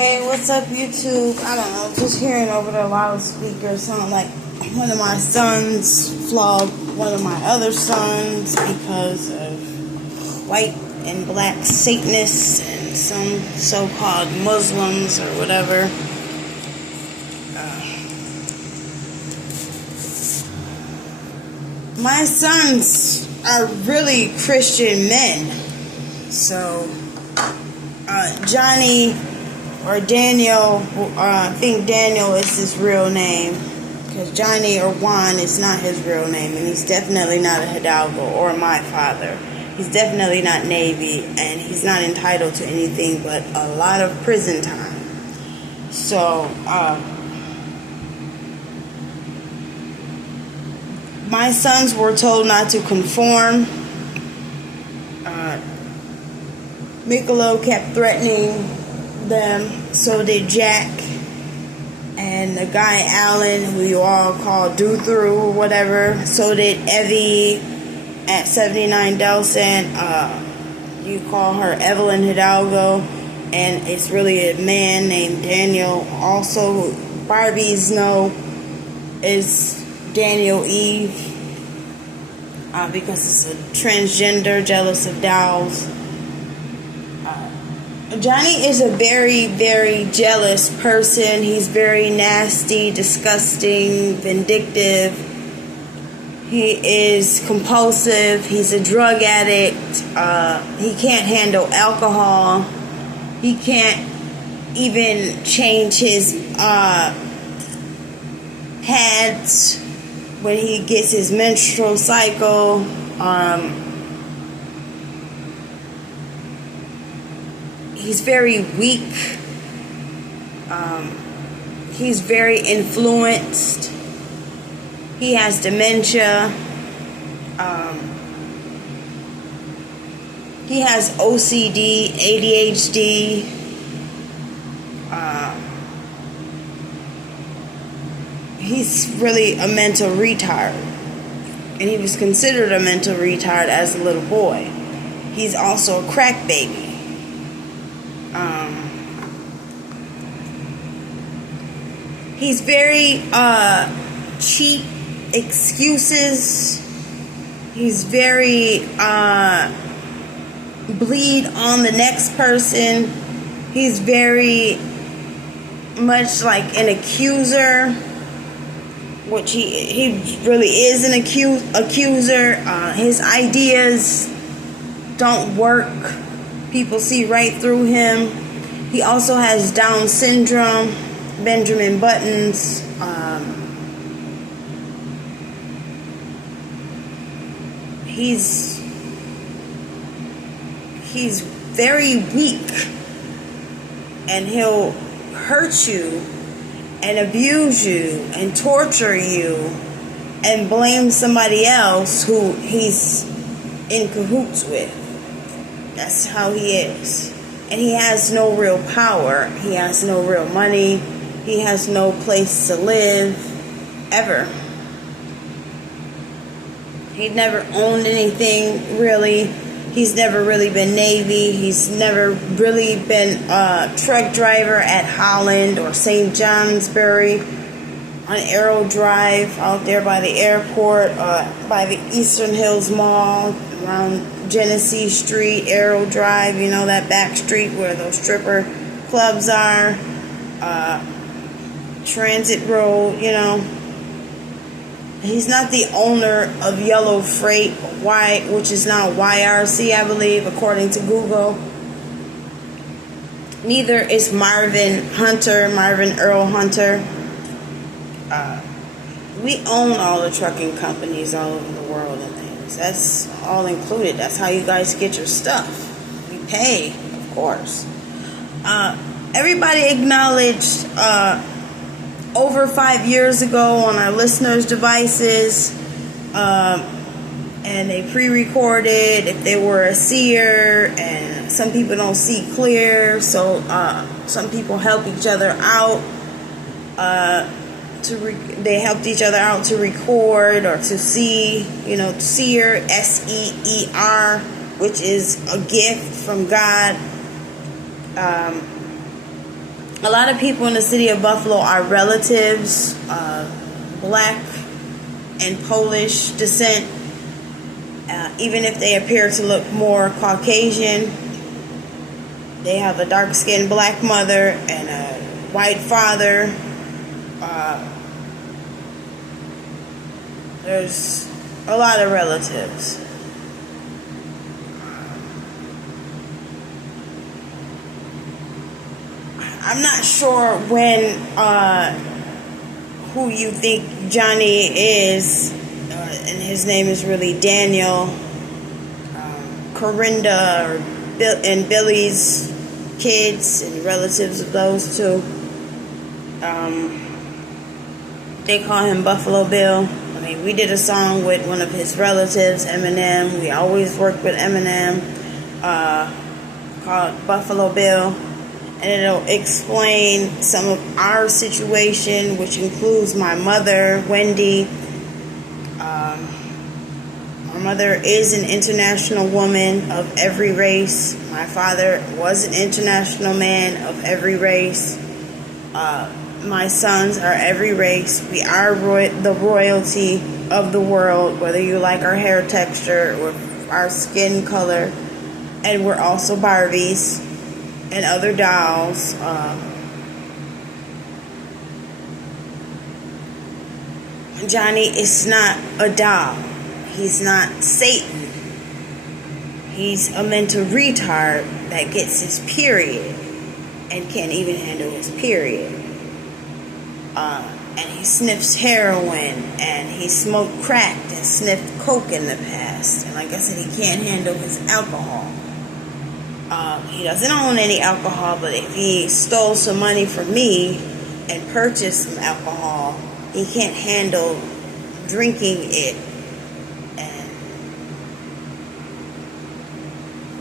Hey, what's up, YouTube? I don't know, just hearing over the loudspeaker sound like one of my sons flogged one of my other sons because of white and black Satanists and some so-called Muslims or whatever. My sons are really Christian men. So, Johnny or Daniel, I think Daniel is his real name, because Johnny or Juan is not his real name, and he's definitely not a Hidalgo or my father. He's definitely not Navy, and he's not entitled to anything but a lot of prison time. So, my sons were told not to conform. Mikolo kept threatening them, so did Jack, and the guy Alan, who you all call Do-Through or whatever, so did Evie at 79 Delson. You call her Evelyn Hidalgo, and it's really a man named Daniel. Also, Barbie's is Daniel Eve, because it's a transgender, jealous of dolls. Johnny is a very, very jealous person. He's very nasty, disgusting, vindictive. He is compulsive. He's a drug addict. He can't handle alcohol. He can't even change his pads when he gets his menstrual cycle. He's very weak. He's very influenced. He has dementia. He has OCD, ADHD. He's really a mental retard. And he was considered a mental retard as a little boy. He's also a crack baby. He's very cheap excuses. He's very bleed on the next person. He's very much like an accuser, which he really is an accuser. His ideas don't work. People see right through him. He also has Down syndrome, Benjamin Buttons. He's very weak, and he'll hurt you and abuse you and torture you and blame somebody else who he's in cahoots with. That's how he is. And he has no real power. He has no real money. He has no place to live, ever. He never owned anything, really. He's never really been Navy. He's never really been a truck driver at Holland or St. Johnsbury on Arrow Drive out there by the airport, by the Eastern Hills Mall, around Genesee Street, Arrow Drive, you know, that back street where those stripper clubs are, Transit Road, you know. He's not the owner of Yellow Freight, which is now YRC, I believe, according to Google. Neither is Marvin Earl Hunter. We own all the trucking companies all over the world and things. That's all included. That's how you guys get your stuff. We pay, of course. Everybody acknowledged over 5 years ago on our listeners' devices, and they pre-recorded if they were a seer, and some people don't see clear, so some people help each other out. They helped each other out to record or to see, you know, seer, S-E-E-R, which is a gift from God. A lot of people in the city of Buffalo are relatives, black and Polish descent, even if they appear to look more Caucasian. They have a dark-skinned black mother and a white father. There's a lot of relatives. I'm not sure who you think Johnny is, and his name is really Daniel, Corinda, and Billy's kids and relatives of those two. They call him Buffalo Bill. I mean, we did a song with one of his relatives, Eminem. We always work with Eminem, called Buffalo Bill. And it'll explain some of our situation, which includes my mother, Wendy. My mother is an international woman of every race. My father was an international man of every race. My sons are every race. We are the royalty of the world, whether you like our hair texture or our skin color. And we're also Barbies and other dolls. Johnny is not a doll. He's not Satan. He's a mental retard that gets his period and can't even handle his period. And he sniffs heroin, and he smoked crack and sniffed coke in the past. And like I said, he can't handle his alcohol. He doesn't own any alcohol, but if he stole some money from me and purchased some alcohol, he can't handle drinking it. And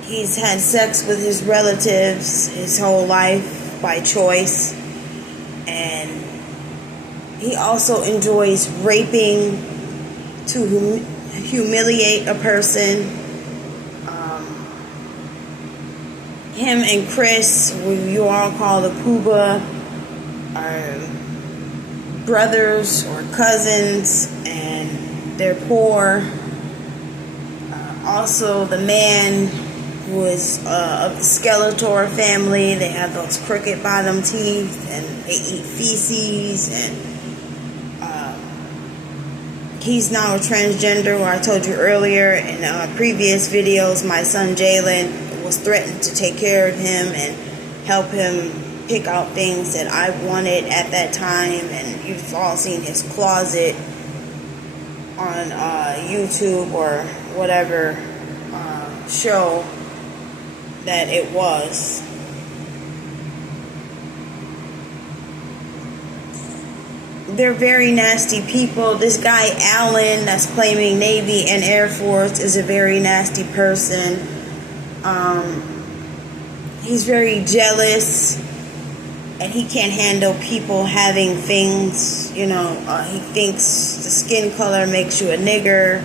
he's had sex with his relatives his whole life by choice. And he also enjoys raping to humiliate a person. Him and Chris, who you all call the Pooba, are brothers or cousins, and they're poor. Also, the man who is of the Skeletor family, they have those crooked bottom teeth, and they eat feces, and he's now a transgender, where I told you earlier in previous videos, my son Jalen was threatened to take care of him and help him pick out things that I wanted at that time. And you've all seen his closet on YouTube or whatever show that it was. They're very nasty people. This guy Allen that's claiming Navy and Air Force is a very nasty person. He's very jealous, and he can't handle people having things, he thinks the skin color makes you a nigger,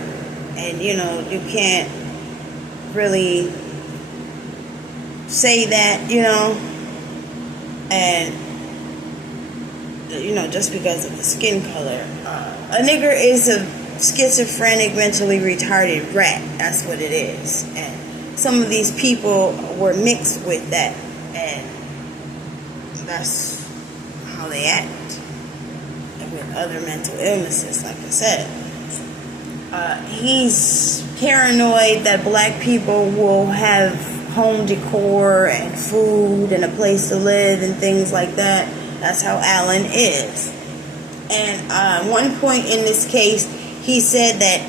and, you can't really say that, and, just because of the skin color. A nigger is a schizophrenic, mentally retarded rat. That's what it is. And some of these people were mixed with that, and that's how they act. And with other mental illnesses, like I said. He's paranoid that black people will have home decor and food and a place to live and things like that. That's how Alan is. And one point in this case, he said that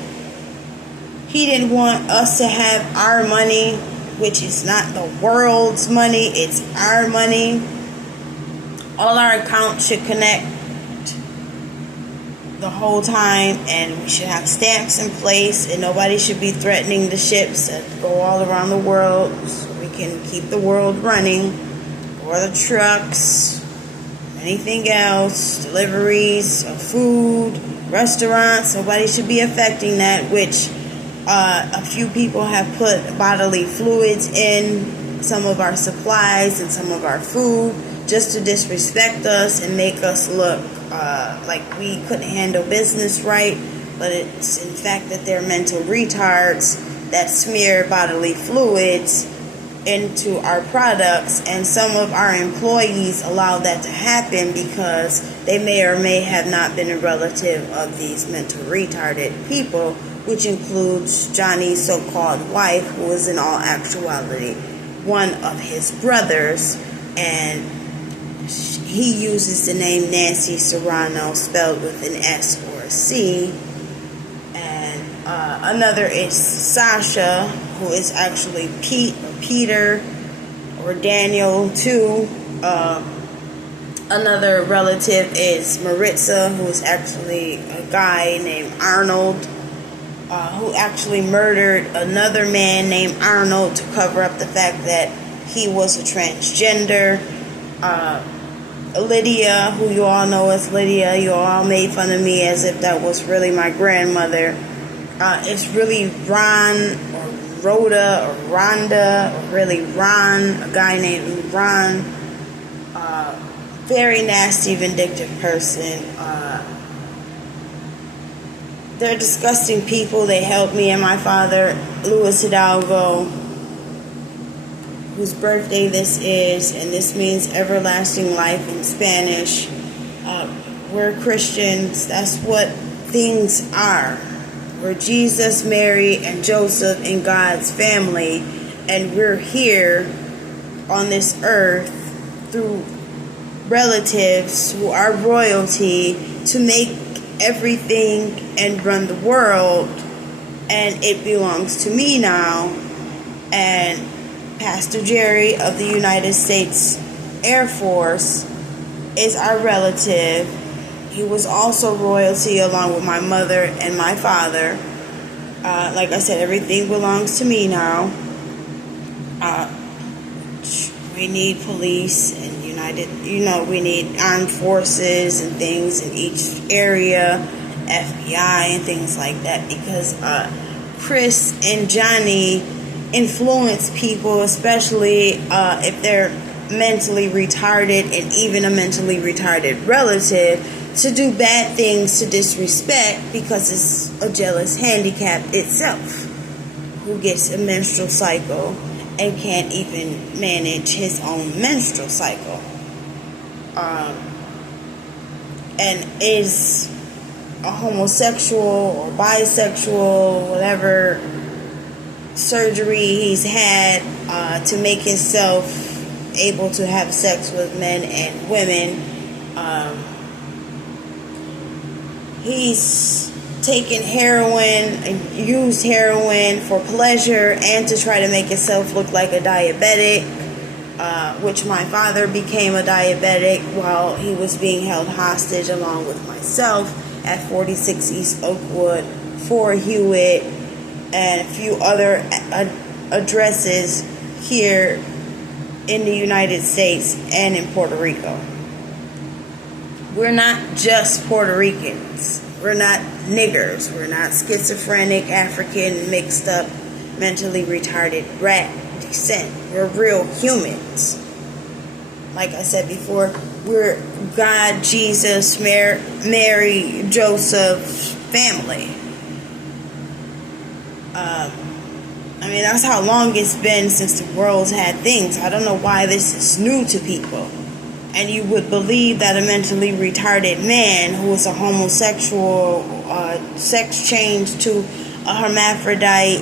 he didn't want us to have our money, which is not the world's money, it's our money. All our accounts should connect the whole time, and we should have stamps in place, and nobody should be threatening the ships that go all around the world, so we can keep the world running, or the trucks, anything else, deliveries of food, restaurants. Nobody should be affecting that, which a few people have put bodily fluids in some of our supplies and some of our food, just to disrespect us and make us look like we couldn't handle business right. But it's in fact that they're mental retards that smear bodily fluids into our products, and some of our employees allow that to happen because they may or may have not been a relative of these mental retarded people, which includes Johnny's so-called wife, who is in all actuality one of his brothers, and he uses the name Nancy Serrano spelled with an S or a C. And another is Sasha, who is actually Pete or Peter or Daniel too. Another relative is Maritza, who is actually a guy named Arnold, who actually murdered another man named Arnold to cover up the fact that he was a transgender. Lydia, who you all know as Lydia, you all made fun of me as if that was really my grandmother. It's really Ron or Rhoda or Rhonda, or really Ron, a guy named Ron. Very nasty, vindictive person. They're disgusting people. They helped me and my father, Luis Hidalgo, whose birthday this is, and this means everlasting life in Spanish. We're Christians. That's what things are. We're Jesus, Mary, and Joseph in God's family, and we're here on this earth through relatives who are royalty to make everything and run the world, and it belongs to me now. And Pastor Jerry of the United States Air Force is our relative. He was also royalty along with my mother and my father. Like I said, everything belongs to me now. We need police and we need armed forces and things in each area, FBI and things like that, because Chris and Johnny influence people, especially if they're mentally retarded and even a mentally retarded relative, to do bad things, to disrespect, because it's a jealous handicap itself, who gets a menstrual cycle and can't even manage his own menstrual cycle, and is a homosexual or bisexual, whatever surgery he's had to make himself able to have sex with men and women. He's taken heroin and used heroin for pleasure and to try to make himself look like a diabetic, which my father became a diabetic while he was being held hostage along with myself at 46 East Oakwood, 4 Hewitt, and a few other addresses here in the United States and in Puerto Rico. We're not just Puerto Ricans. We're not niggers. We're not schizophrenic, African, mixed up, mentally retarded rat descent. We're real humans. Like I said before, we're God, Jesus, Mary, Joseph family. That's how long it's been since the world's had things. I don't know why this is new to people. And you would believe that a mentally retarded man who is a homosexual, sex changed to a hermaphrodite,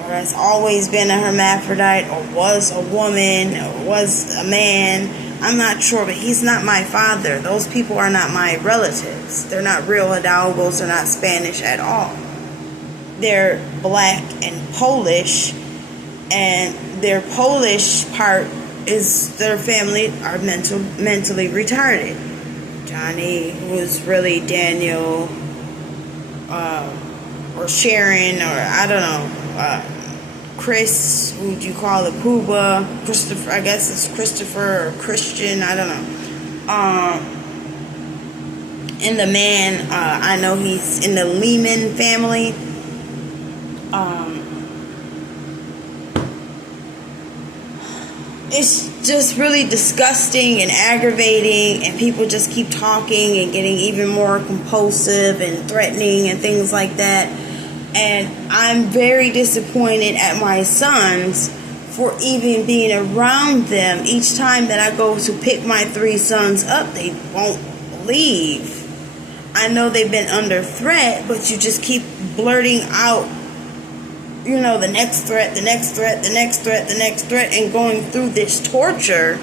or has always been a hermaphrodite, or was a woman, or was a man, I'm not sure, but he's not my father. Those people are not my relatives. They're not real Hidalgos. They're not Spanish at all. They're black and Polish, and their Polish part is their family are mentally retarded. Johnny, who is really Daniel, or Sharon, or I don't know, Chris, who do you call it, Pooba, Christopher, I guess it's Christopher or Christian, I don't know. And the man, I know he's in the Lehman family. It's just really disgusting and aggravating, and people just keep talking and getting even more compulsive and threatening and things like that. And I'm very disappointed at my sons for even being around them. Each time that I go to pick my 3 sons up, they won't leave. I know they've been under threat, but you just keep blurting out, the next threat, the next threat, the next threat, the next threat, and going through this torture.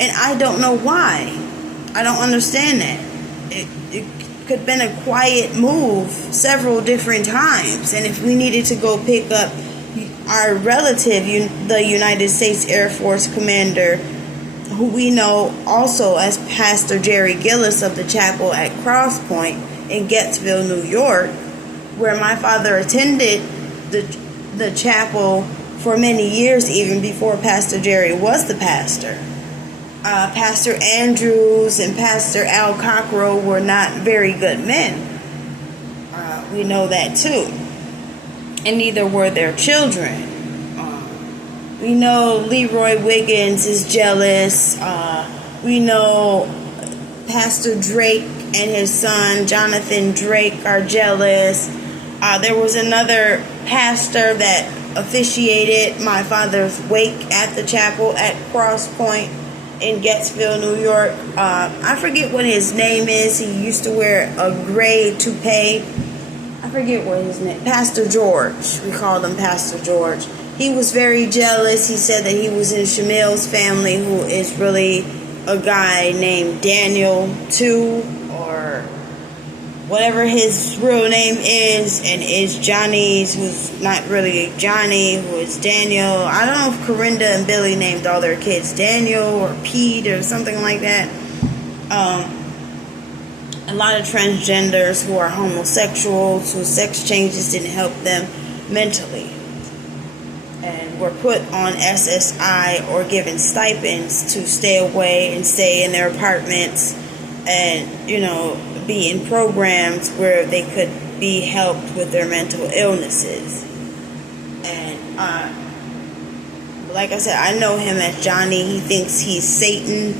And I don't know why. I don't understand that. It could have been a quiet move several different times. And if we needed to go pick up our relative, the United States Air Force commander, who we know also as Pastor Jerry Gillis of the chapel at Cross Point in Gettsville, New York, where my father attended the chapel for many years, even before Pastor Jerry was the pastor. Pastor Andrews and Pastor Al Cockrell were not very good men. We know that too. And neither were their children. We know Leroy Wiggins is jealous. We know Pastor Drake and his son Jonathan Drake are jealous. There was another pastor that officiated my father's wake at the chapel at Cross Point in Gettsville, New York. I forget what his name is. He used to wear a gray toupee. I forget what his name. Pastor George. We called him Pastor George. He was very jealous. He said that he was in Shamil's family, who is really a guy named Daniel too, or whatever his real name is, and is Johnny's, who's not really Johnny, who is Daniel. I don't know if Corinda and Billy named all their kids Daniel or Pete or something like that. A lot of transgenders who are homosexuals, whose sex changes didn't help them mentally, and were put on SSI or given stipends to stay away and stay in their apartments and, be in programs where they could be helped with their mental illnesses. And like I said, I know him as Johnny. He thinks he's Satan.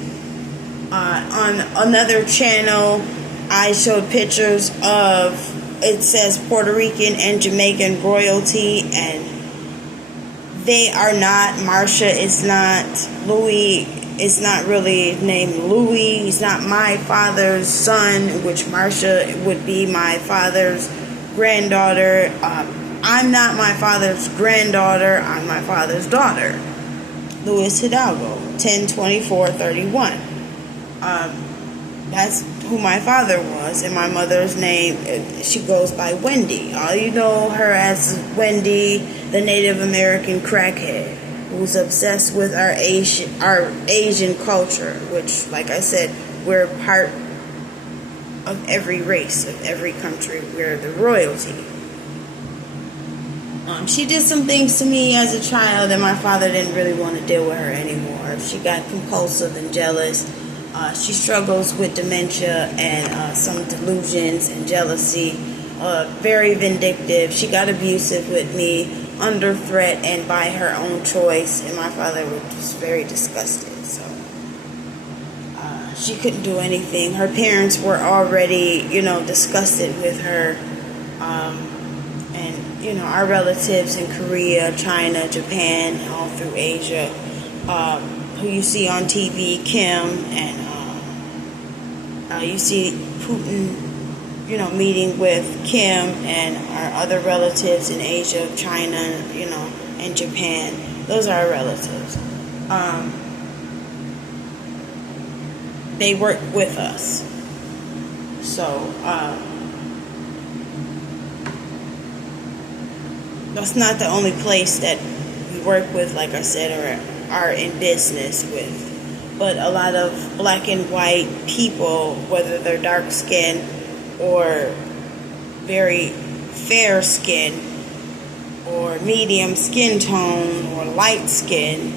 On another channel, I showed pictures of, it says Puerto Rican and Jamaican royalty, and they are not. Marsha is not. Louis is not really named Louis. He's not my father's son, which Marsha would be my father's granddaughter. I'm not my father's granddaughter. I'm my father's daughter. Louis Hidalgo, 10/24/31. That's who my father was, and my mother's name, she goes by Wendy. All you know her as Wendy, the Native American crackhead, who's obsessed with our Asian culture, which, like I said, we're part of every race, of every country. We're the royalty. She did some things to me as a child that my father didn't really want to deal with her anymore. She got compulsive and jealous. She struggles with dementia and some delusions and jealousy. Very vindictive. She got abusive with me, under threat and by her own choice. And my father was just very disgusted. So she couldn't do anything. Her parents were already, disgusted with her. And, our relatives in Korea, China, Japan, all through Asia, who you see on TV, Kim, and you see Putin, meeting with Kim and our other relatives in Asia, China, and Japan. Those are our relatives. They work with us. So, that's not the only place that we work with, like I said, or are in business with. But a lot of black and white people, whether they're dark skinned or very fair skin or medium skin tone or light skin,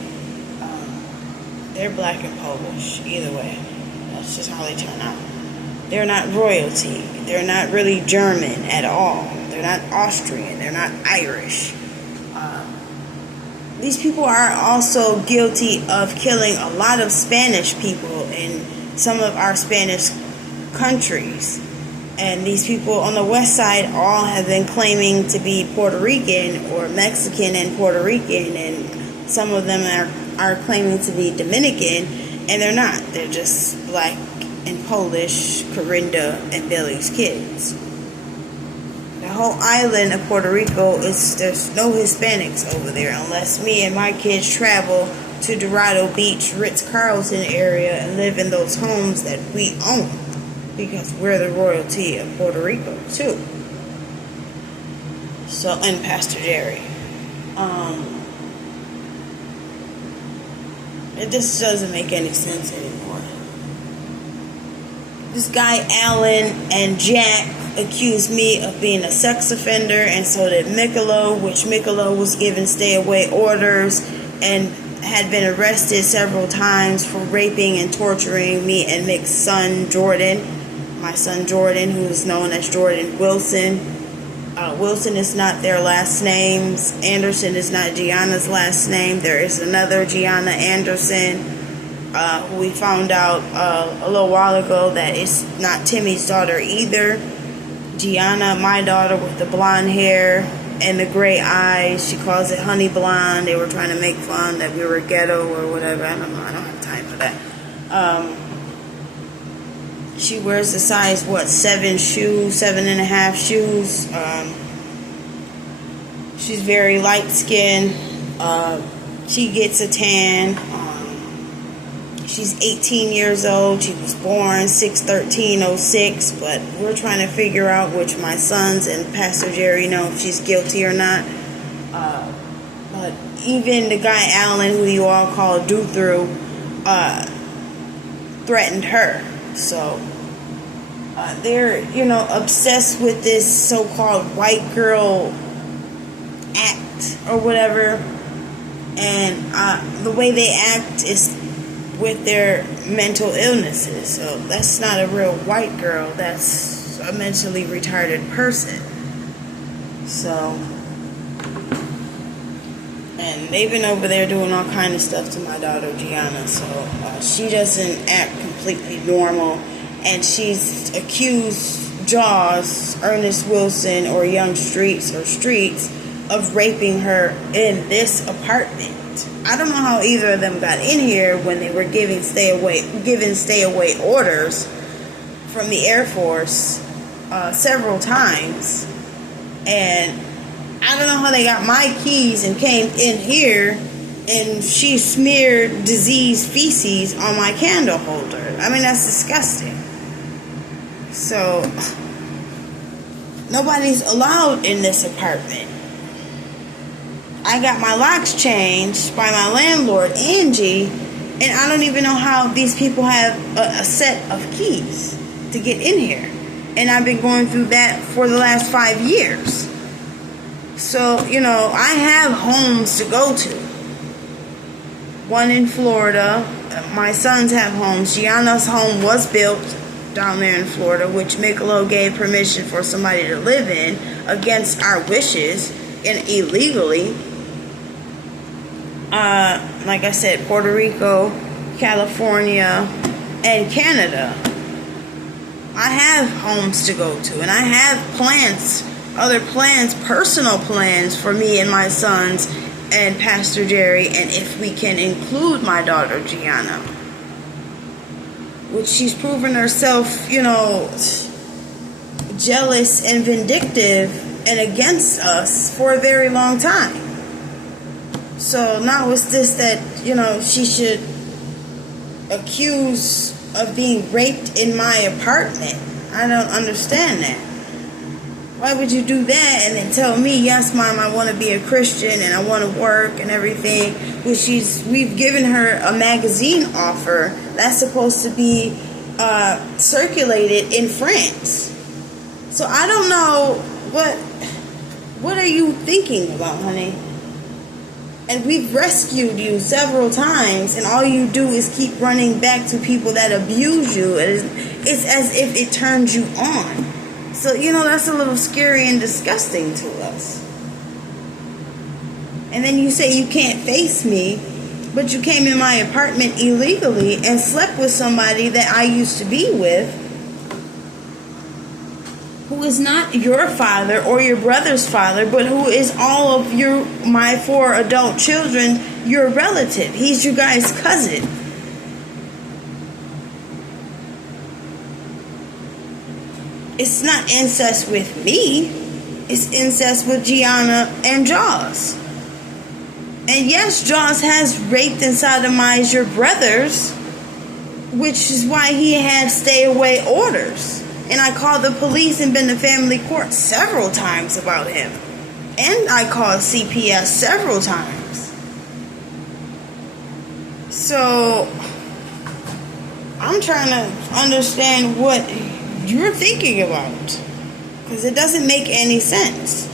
they're black and Polish. Either way, that's just how they turn out. They're not royalty. They're not really German at all. They're not Austrian. They're not Irish. these people are also guilty of killing a lot of Spanish people in some of our Spanish countries. And these people on the west side all have been claiming to be Puerto Rican or Mexican and Puerto Rican, and some of them are claiming to be Dominican, and they're not. They're just black and Polish, Corinda and Billy's kids. The whole island of Puerto Rico, there's no Hispanics over there unless me and my kids travel to Dorado Beach, Ritz-Carlton area and live in those homes that we own, because we're the royalty of Puerto Rico too. So, and Pastor Jerry. It just doesn't make any sense anymore. This guy Alan and Jack accused me of being a sex offender, and so did Mikolo, which Mikolo was given stay-away orders and had been arrested several times for raping and torturing me and Mick's son, Jordan. My son, Jordan, who is known as Jordan Wilson. Wilson is not their last names. Anderson is not Gianna's last name. There is another Gianna Anderson, who we found out a little while ago that it's not Timmy's daughter either. Gianna, my daughter with the blonde hair and the gray eyes, she calls it honey blonde. They were trying to make fun that we were ghetto or whatever. I don't know. I don't have time for that. She wears a size, 7.5 shoes. She's very light-skinned. She gets a tan. She's 18 years old. She was born 6/13/06, but we're trying to figure out which my sons and Pastor Jerry know if she's guilty or not. But even the guy Alan, who you all call Do-Through, threatened her. So they're, obsessed with this so-called white girl act or whatever. And the way they act is with their mental illnesses. So that's not a real white girl. That's a mentally retarded person. So, and they've been over there doing all kind of stuff to my daughter Gianna. So she doesn't act completely normal. And she's accused Jaws, Ernest Wilson, or Young Streets, of raping her in this apartment. I don't know how either of them got in here when they were given stay away orders from the Air Force several times. And I don't know how they got my keys and came in here, and she smeared diseased feces on my candle holder. I mean, that's disgusting. So, nobody's allowed in this apartment. I got my locks changed by my landlord, Angie, and I don't even know how these people have a set of keys to get in here. And I've been going through that for the last 5 years. So, I have homes to go to. One in Florida. My sons have homes. Gianna's home was built down there in Florida, which Mikolo gave permission for somebody to live in against our wishes and illegally. Like I said, Puerto Rico, California, and Canada. I have homes to go to, and I have personal plans for me and my sons and Pastor Jerry, and if we can include my daughter Gianna, which she's proven herself, jealous and vindictive and against us for a very long time. So now it's this that, she should accuse of being raped in my apartment. I don't understand that. Why would you do that and then tell me, yes, Mom, I want to be a Christian and I want to work and everything? We've given her a magazine offer that's supposed to be circulated in France. So I don't know what are you thinking about, honey? And we've rescued you several times, and all you do is keep running back to people that abuse you. It's as if it turns you on. So, that's a little scary and disgusting to us. And then you say you can't face me, but you came in my apartment illegally and slept with somebody that I used to be with, who is not your father or your brother's father, but who is all of my 4 adult children, your relative. He's you guys' cousin. It's not incest with me. It's incest with Gia-Nina and Jaws. And yes, Jaws has raped and sodomized your brothers, which is why he had stay away orders. And I called the police and been to family court several times about him. And I called CPS several times. So, I'm trying to understand what you're thinking about. Because it doesn't make any sense.